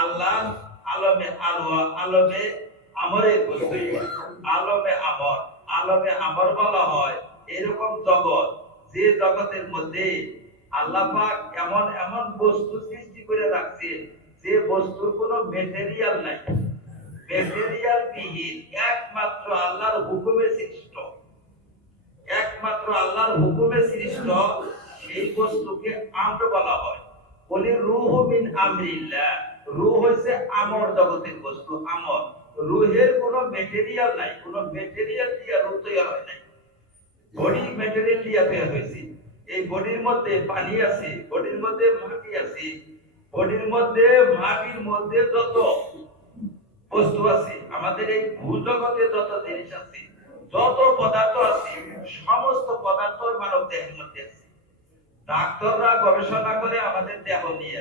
আল্লাহ আলমে আলো আলমে আমরের বস্তু আলমে আমর আলমে আমর বলা হয়। এরকম জগৎ, যে জগতের মধ্যে আল্লাহ পাক এমন এমন বস্তু সৃষ্টি করে যে বস্তুর কোনো মেটেরিয়াল নাই। মেটেরিয়াল বিহীন, একমাত্র আল্লাহর হুকুমে সৃষ্ট। একমাত্র আল্লাহর হুকুমে সৃষ্ট সেই বস্তুকে আমর বলা বলি, রুহ মিন আমরিল্লাহ। রুহ হইছে আমর জগতের বস্তু, আমর। রুহের কোনো মেটেরিয়াল নাই, কোনো মেটেরিয়াল দিয়া রূপ তৈরি হয় নাই। বডি মেটেরিয়াল দিয়া তৈরি হয়েছে এই বডির মধ্যে পানি আছে, বডির মধ্যে মাটি আছে। বডির মধ্যে, মাটির মধ্যে যত বস্তু আছে, আমাদের এই ভূজগতে যত জিনিস আছে, যত পদার্থ আছে, সমস্ত পদার্থ মানব দেহের মধ্যে আছে। ডাক্তাররা গবেষণা করে আমাদের দেহ নিয়ে।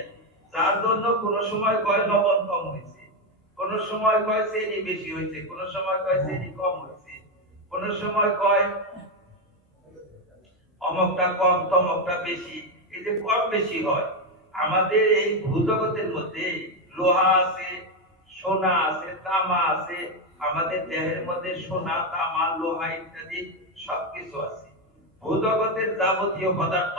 যার জন্য কোন সময় কয় লবণ কম হয়েছে, কোন সময় কয় চেনি বেশি হয়েছে, কোন সময় কয় চেনি কম হয়েছে, কোন সময় কয় অমকটা কম, তমকটা বেশি, এই যে কম বেশি হয়, আমাদের এই ভূজগতের মধ্যে লোহা আছে, সোনা আছে, তামা আছে, আমাদের দেহের মধ্যে সোনা, তামা, লোহা ইত্যাদি সবকিছু আছে। ভূজগতের যাবতীয় পদার্থ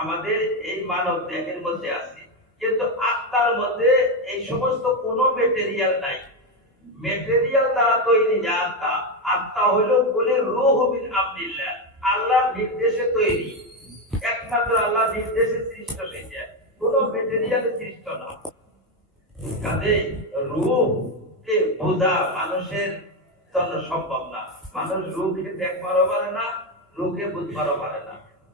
আমাদের এই মানব দেহের মধ্যে আছে। কিন্তু আত্মার মধ্যে এই সমস্ত কোনো মেটেরিয়াল নাই। মেটেরিয়াল দ্বারা তৈরি যে আত্মা আত্মা হইল বলে রূহ বিন আমরিল্লাহ, আল্লাহর নির্দেশে তৈরি। একমাত্র আল্লাহর নির্দেশে সৃষ্ট সেটা কোনো মেটেরিয়ালে সৃষ্ট না। কাজে রূপকে বোঝা মানুষের জন্য সম্ভব না। মানুষ রূপকে দেখবারও পারে না রূপকে বুঝবারও পারে না।